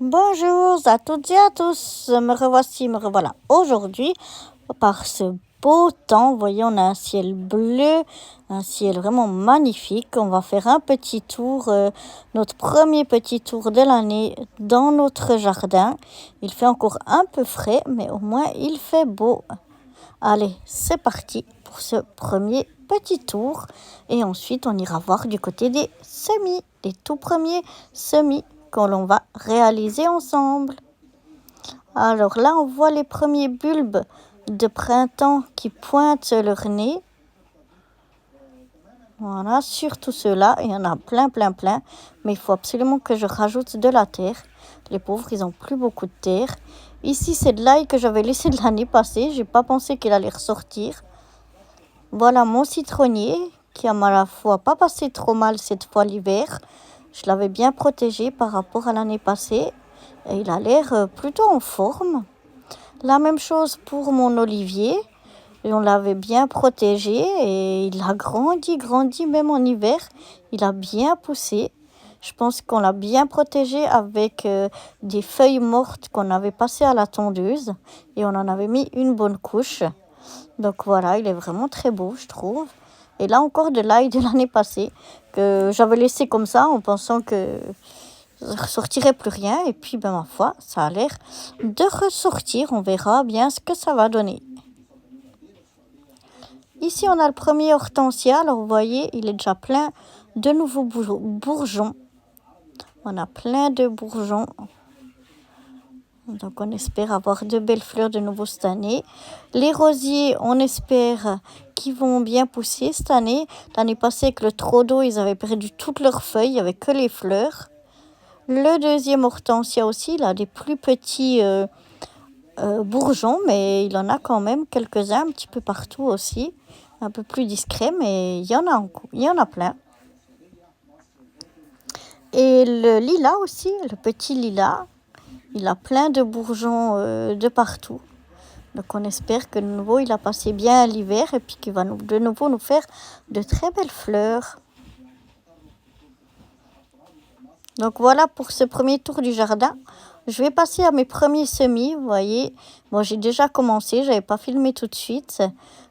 Bonjour à toutes et à tous, me revoici, me revoilà aujourd'hui par ce beau temps. Vous voyez, on a un ciel bleu, un ciel vraiment magnifique. On va faire un petit tour, notre premier petit tour de l'année dans notre jardin. Il fait encore un peu frais, mais au moins il fait beau. Allez, c'est parti pour ce premier petit tour. Et ensuite, on ira voir du côté des semis, les tout premiers semis que l'on va réaliser ensemble. Alors là, on voit les premiers bulbes de printemps qui pointent leur nez. Voilà, surtout ceux-là, il y en a plein, mais il faut absolument que je rajoute de la terre. Les pauvres, ils n'ont plus beaucoup de terre. Ici, c'est de l'ail que j'avais laissé de l'année passée. J'ai pas pensé qu'il allait ressortir. Voilà mon citronnier qui a à la fois pas passé trop mal cette fois l'hiver. Je l'avais bien protégé par rapport à l'année passée et il a l'air plutôt en forme. La même chose pour mon olivier. Et on l'avait bien protégé et il a grandi même en hiver. Il a bien poussé. Je pense qu'on l'a bien protégé avec des feuilles mortes qu'on avait passées à la tondeuse et on en avait mis une bonne couche. Donc voilà, il est vraiment très beau, je trouve. Et là encore de l'ail de l'année passée que j'avais laissé comme ça en pensant que ne ressortirait plus rien. Et puis, ma foi, ça a l'air de ressortir. On verra bien ce que ça va donner. Ici, on a le premier hortensia. Alors, vous voyez, il est déjà plein de nouveaux bourgeons. On a plein de bourgeons. Donc, on espère avoir de belles fleurs de nouveau cette année. Les rosiers, on espère qu'ils vont bien pousser cette année. L'année passée, avec le trop d'eau, ils avaient perdu toutes leurs feuilles. Il n'y avait que les fleurs. Le deuxième hortensia aussi, il a des plus petits bourgeons, mais il en a quand même quelques-uns un petit peu partout aussi. Un peu plus discret, mais il y en a plein. Et le lilas aussi, le petit lilas, il a plein de bourgeons de partout. Donc on espère que de nouveau il a passé bien l'hiver et puis qu'il va de nouveau nous faire de très belles fleurs. Donc voilà pour ce premier tour du jardin. Je vais passer à mes premiers semis, vous voyez. Bon, j'ai déjà commencé, je n'avais pas filmé tout de suite.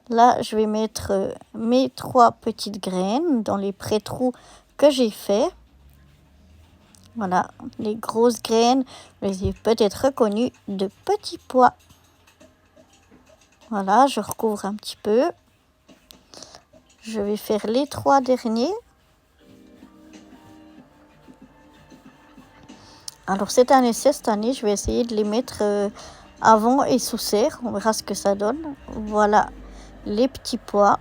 Là, je vais mettre mes 3 petites graines dans les pré-trous que j'ai fait. Voilà, les grosses graines, vous les avez peut-être reconnues, de petits pois. Voilà, je recouvre un petit peu. Je vais faire les 3 derniers. Alors c'est un essai cette année, je vais essayer de les mettre avant et sous serre. On verra ce que ça donne. Voilà les petits pois.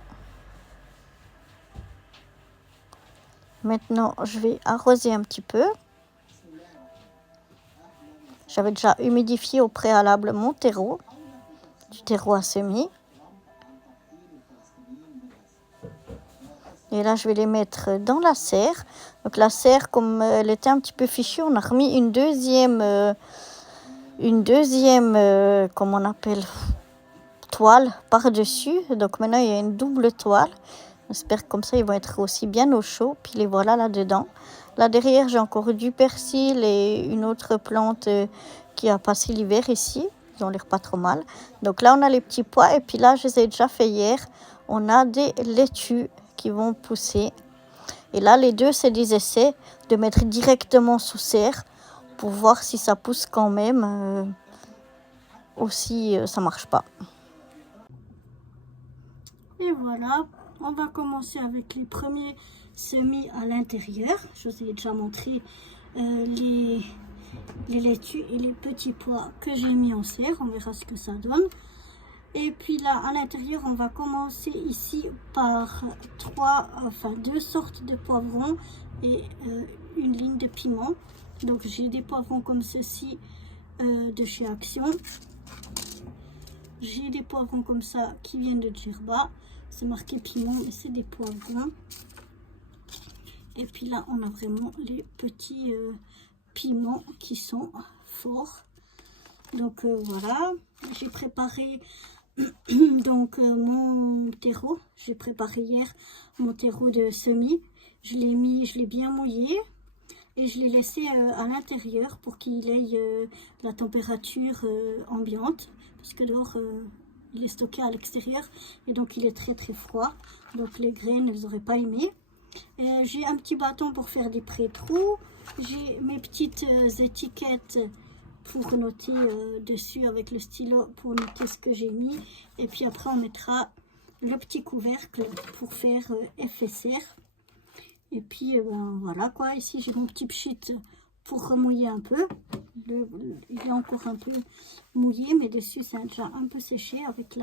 Maintenant, je vais arroser un petit peu. J'avais déjà humidifié au préalable mon terreau, du terreau à semis. Et là, je vais les mettre dans la serre. Donc la serre, comme elle était un petit peu fichue, on a remis une deuxième comment on appelle, toile par-dessus. Donc maintenant, il y a une double toile. J'espère que comme ça, ils vont être aussi bien au chaud. Puis les voilà là-dedans. Là derrière, j'ai encore du persil et une autre plante qui a passé l'hiver ici. Ils ont l'air pas trop mal. Donc là, on a les petits pois. Et puis là, je les ai déjà fait hier. On a des laitues qui vont pousser. Et là, les deux, c'est des essais de mettre directement sous serre pour voir si ça pousse quand même ou si ça marche pas. Et voilà, on va commencer avec les premiers semis à l'intérieur. Je vous ai déjà montré les laitues et les petits pois que j'ai mis en serre. On verra ce que ça donne. Et puis là, à l'intérieur, on va commencer ici par 2 sortes de poivrons et une ligne de piment. Donc j'ai des poivrons comme ceci de chez Action. J'ai des poivrons comme ça qui viennent de Djerba. C'est marqué piment, mais c'est des poivrons. Et puis là, on a vraiment les petits piments qui sont forts. Donc voilà, j'ai préparé donc mon terreau. J'ai préparé hier mon terreau de semis. Je l'ai bien mouillé. et je l'ai laissé à l'intérieur pour qu'il ait la température ambiante, parce que dehors il est stocké à l'extérieur et donc il est très très froid, donc les graines ne auraient pas aimé. J'ai un petit bâton pour faire des pré-trous, j'ai mes petites étiquettes pour noter dessus avec le stylo, pour noter ce que j'ai mis, et puis après on mettra le petit couvercle pour faire effet serre. Et puis ben, voilà quoi, ici j'ai mon petit pchit pour remouiller un peu. Il est encore un peu mouillé, mais dessus c'est déjà un peu séché avec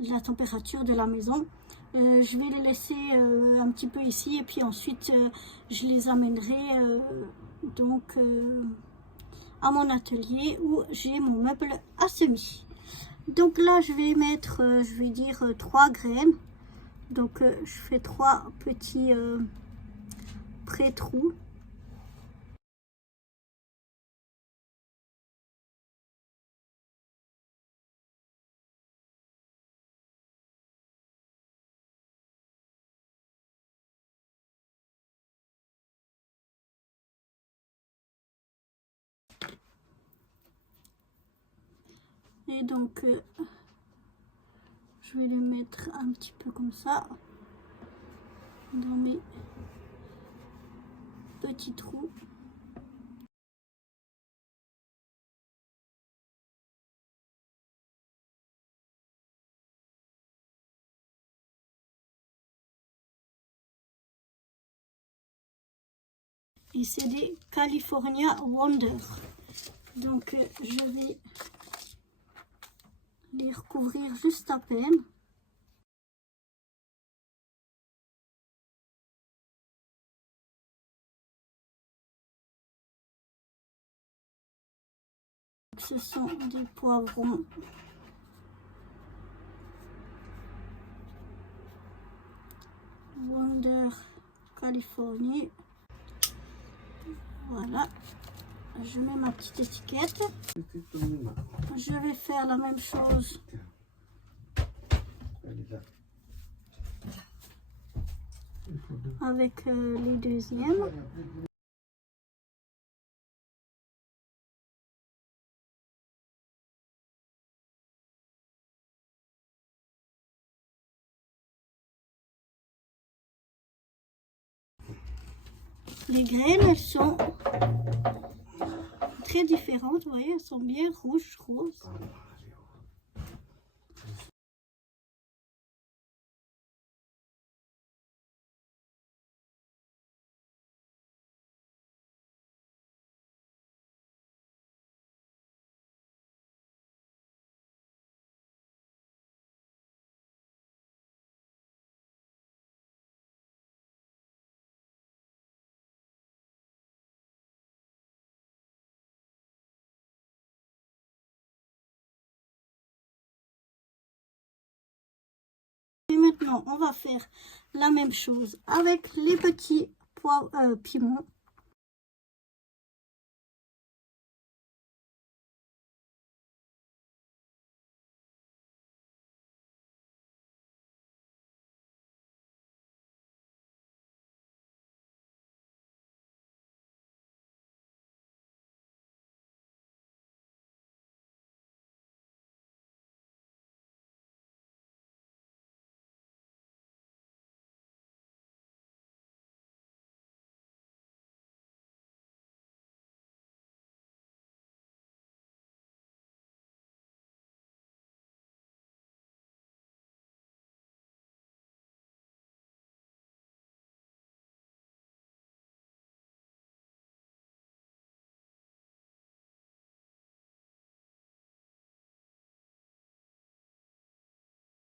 la température de la maison. Je vais les laisser un petit peu ici, et puis ensuite je les amènerai donc à mon atelier où j'ai mon meuble à semis. Donc là je vais mettre, je vais dire 3 graines. Donc je fais 3 petits pré-trous. Et donc je vais les mettre un petit peu comme ça dans mes petits trous. Et c'est des California Wonder. Donc je vais les recouvrir juste à peine. Ce sont des poivrons. Wonder Californie. Voilà. Je mets ma petite étiquette. Je vais faire la même chose avec les deuxièmes. Les graines, elles sont très différentes, vous voyez, elles sont bien rouges, roses. Et maintenant, on va faire la même chose avec les petits piments.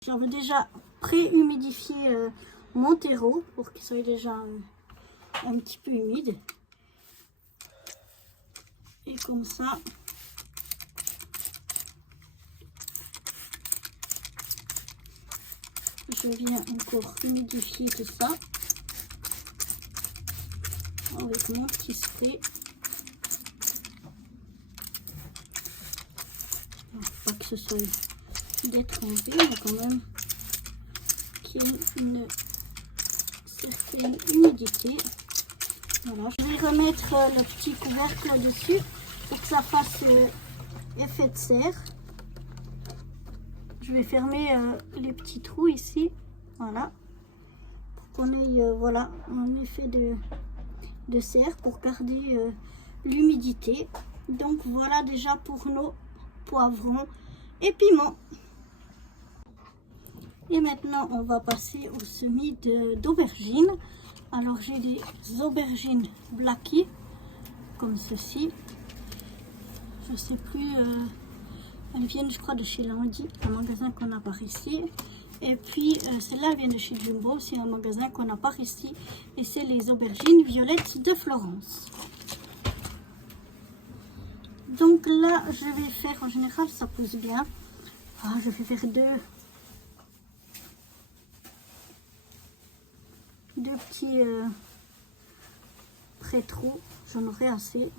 J'avais déjà pré-humidifié mon terreau pour qu'il soit déjà un petit peu humide. Et comme ça, je viens encore humidifier tout ça avec mon petit spray. Alors, pas que ce soit détrempé, mais quand même qu'il y ait une certaine humidité. Voilà, je vais remettre le petit couvercle là-dessus pour que ça fasse effet de serre. Je vais fermer les petits trous ici, voilà, pour qu'on ait voilà, un effet de serre pour garder l'humidité. Donc voilà déjà pour nos poivrons et piments. Et maintenant on va passer au semis d'aubergines. Alors j'ai des aubergines Blackie comme ceci. Je sais plus, elles viennent je crois de chez Landy, un magasin qu'on a par ici. Et puis celle-là vient de chez Jumbo, c'est un magasin qu'on a par ici. Et c'est les aubergines violettes de Florence. Donc là je vais faire, en général ça pousse bien. Ah, je vais faire deux petits pré-trous, j'en aurai assez.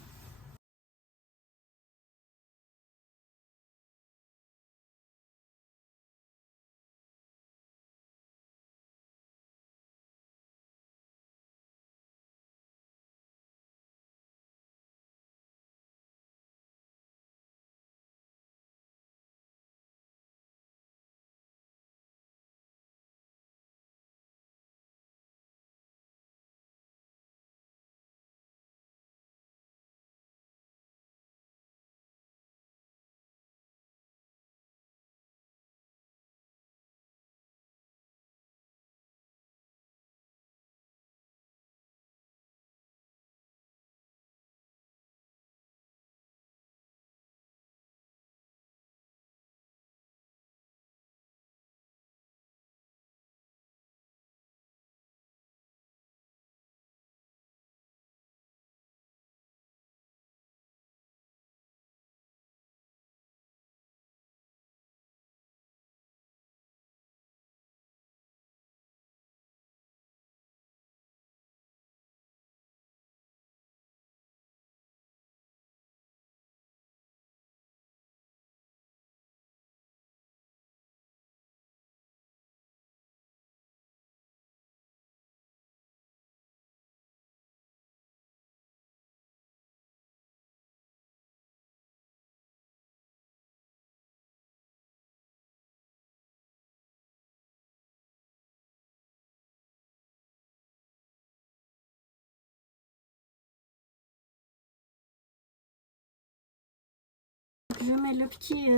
Je mets le petit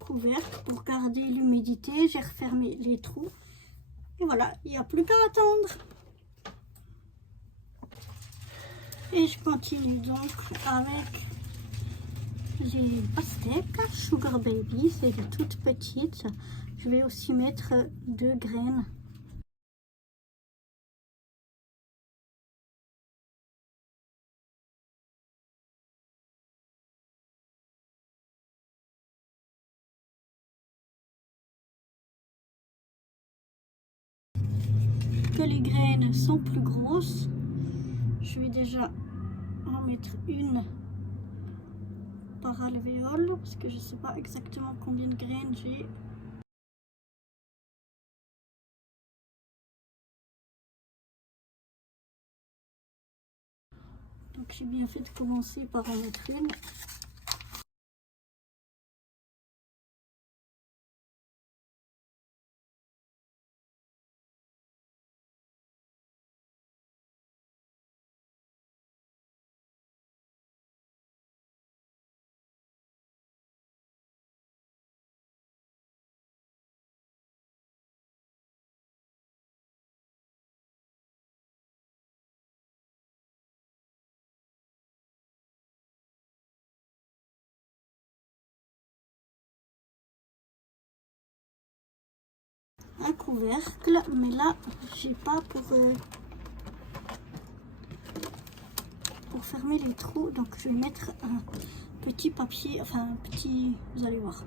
couvercle pour garder l'humidité. J'ai refermé les trous. Et voilà, il n'y a plus qu'à attendre. Et je continue donc avec les pastèques Sugar Baby. C'est les toutes petites. Je vais aussi mettre 2 graines. Que les graines sont plus grosses. Je vais déjà en mettre une par alvéole parce que je ne sais pas exactement combien de graines j'ai. Donc j'ai bien fait de commencer par en mettre une. Un couvercle, mais là j'ai pas pour fermer les trous, donc je vais mettre un petit papier, enfin un petit, vous allez voir,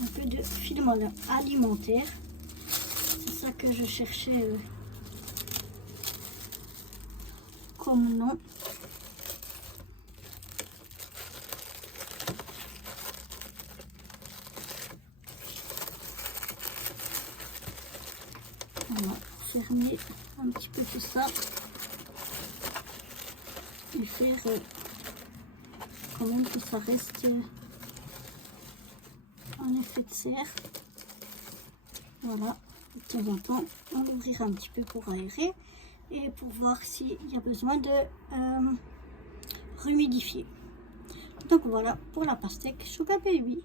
un peu de film alimentaire. C'est ça que je cherchais comme nom. On va fermer un petit peu tout ça. et faire quand même que ça reste un effet de serre. Voilà, de temps en temps, on l'ouvrira un petit peu pour aérer et pour voir s'il y a besoin de rehumidifier. Donc voilà pour la pastèque Sugar Baby.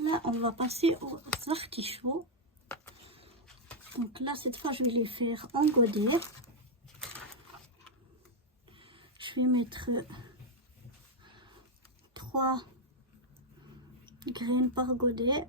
Là, on va passer aux artichauts. Donc là, cette fois, je vais les faire en godet. Je vais mettre 3 graines par godet.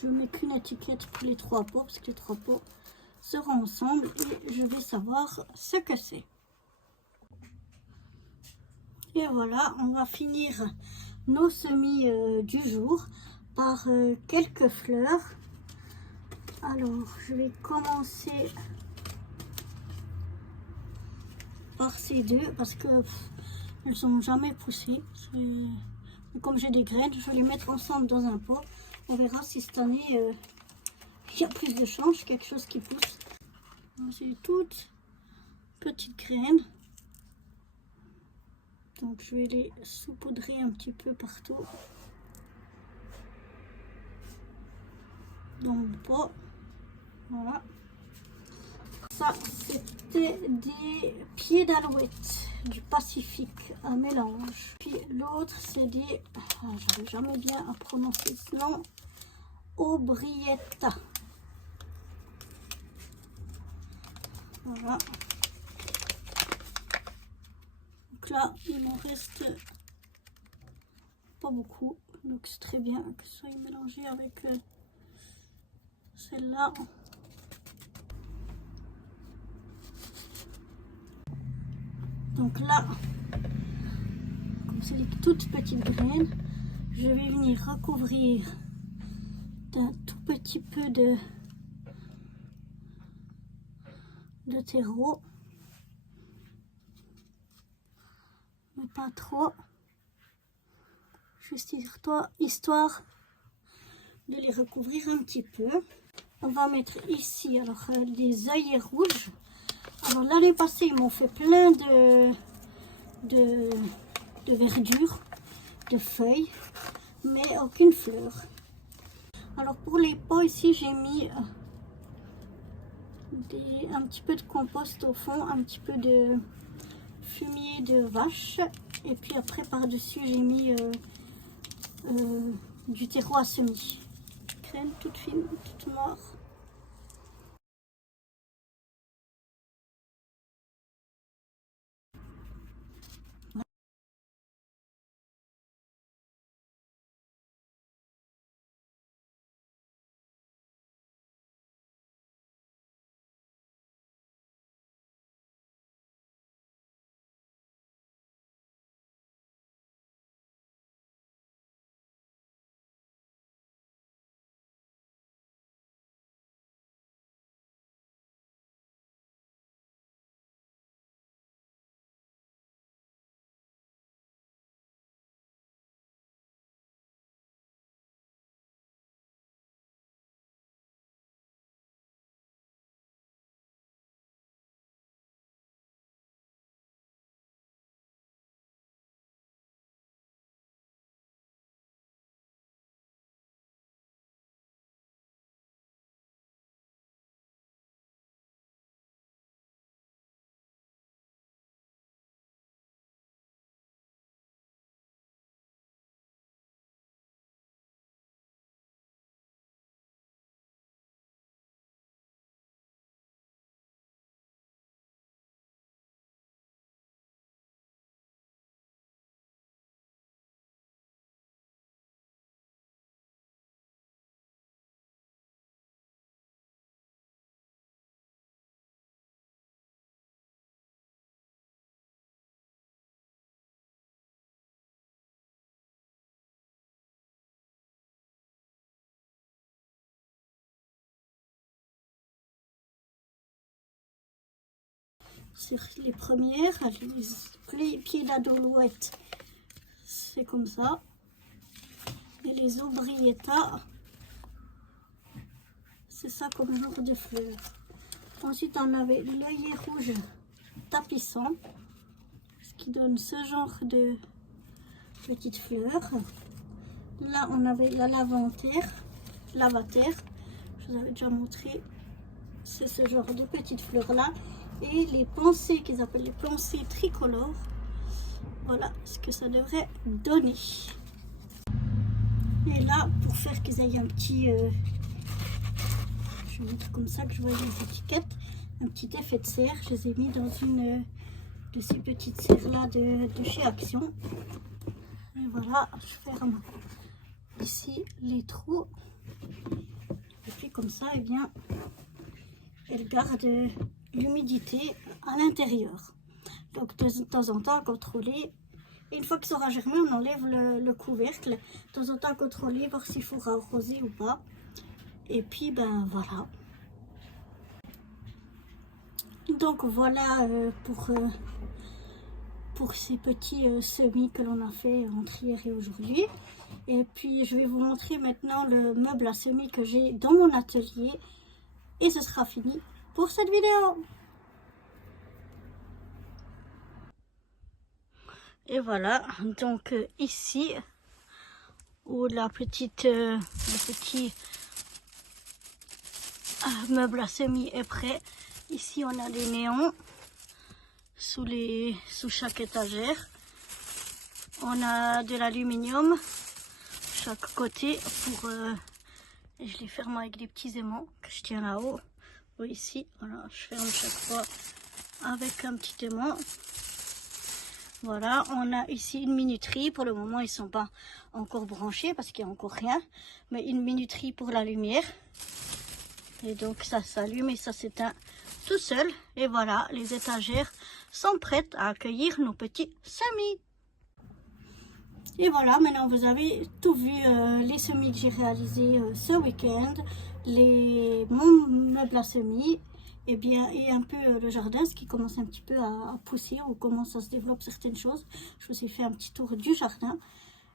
Je mets qu'une étiquette pour les 3 pots parce que les 3 pots seront ensemble et je vais savoir ce que c'est. Et voilà, on va finir nos semis du jour par quelques fleurs. Alors, je vais commencer par ces deux parce que elles sont jamais poussées. Comme j'ai des graines, je vais les mettre ensemble dans un pot. On verra si cette année il y a plus de chance, quelque chose qui pousse. C'est des toutes petites graines. Donc je vais les saupoudrer un petit peu partout dans le pot. Voilà. Ça, c'était des pieds d'alouette du Pacifique, un mélange. Puis l'autre, c'est des... j'arrive jamais bien à prononcer ce nom. Aubrietta. Voilà. Donc là, il m'en reste pas beaucoup. Donc c'est très bien que ce soit mélangé avec celle-là. Donc là, comme c'est des toutes petites graines, je vais venir recouvrir d'un tout petit peu de terreau, mais pas trop, juste histoire de les recouvrir un petit peu. On va mettre ici alors des œillets rouges. Alors l'année passée ils m'ont fait plein de verdure, de feuilles, mais aucune fleur. Alors pour les pots ici j'ai mis un petit peu de compost au fond, un petit peu de fumier de vache et puis après par dessus j'ai mis du terreau à semis, graines toutes fines, toutes noires. sur les premières, les pieds d'alouette, c'est comme ça. Et les aubrietta, c'est ça comme genre de fleurs. Ensuite, on avait l'œillet rouge tapissant, ce qui donne ce genre de petites fleurs. Là, on avait la lavater. Je vous avais déjà montré. C'est ce genre de petites fleurs-là. Et les pensées qu'ils appellent les pensées tricolores. Voilà ce que ça devrait donner. Et là, pour faire qu'ils aient un petit... je vais mettre comme ça que je vois les étiquettes. Un petit effet de serre. Je les ai mis dans une de ces petites serres-là de chez Action. Et voilà, je ferme ici les trous. Et puis comme ça, eh bien, elle garde l'humidité à l'intérieur. Donc de temps en temps, contrôler. Et une fois qu'il sera germé, on enlève le couvercle. De temps en temps, contrôler, voir s'il faut arroser ou pas. Et puis, ben voilà. Donc voilà pour ces petits semis que l'on a fait entre hier et aujourd'hui. Et puis je vais vous montrer maintenant le meuble à semis que j'ai dans mon atelier. Et ce sera fini pour cette vidéo. Et voilà, donc ici, où le petit meuble à semis est prêt. Ici on a des néons sous chaque étagère. On a de l'aluminium chaque côté pour et je les ferme avec des petits aimants que je tiens là-haut. Oui, ici, voilà, je ferme chaque fois avec un petit aimant. Voilà, on a ici une minuterie. Pour le moment, ils ne sont pas encore branchés parce qu'il n'y a encore rien. Mais une minuterie pour la lumière. Et donc, ça s'allume et ça s'éteint tout seul. Et voilà, les étagères sont prêtes à accueillir nos petits semis. Et voilà, maintenant vous avez tout vu, les semis que j'ai réalisés ce week-end, mon meuble à semis, et bien et un peu le jardin, ce qui commence un petit peu à pousser, ou commence à se développer certaines choses. Je vous ai fait un petit tour du jardin.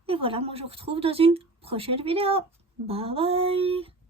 Et voilà, moi je vous retrouve dans une prochaine vidéo. Bye bye!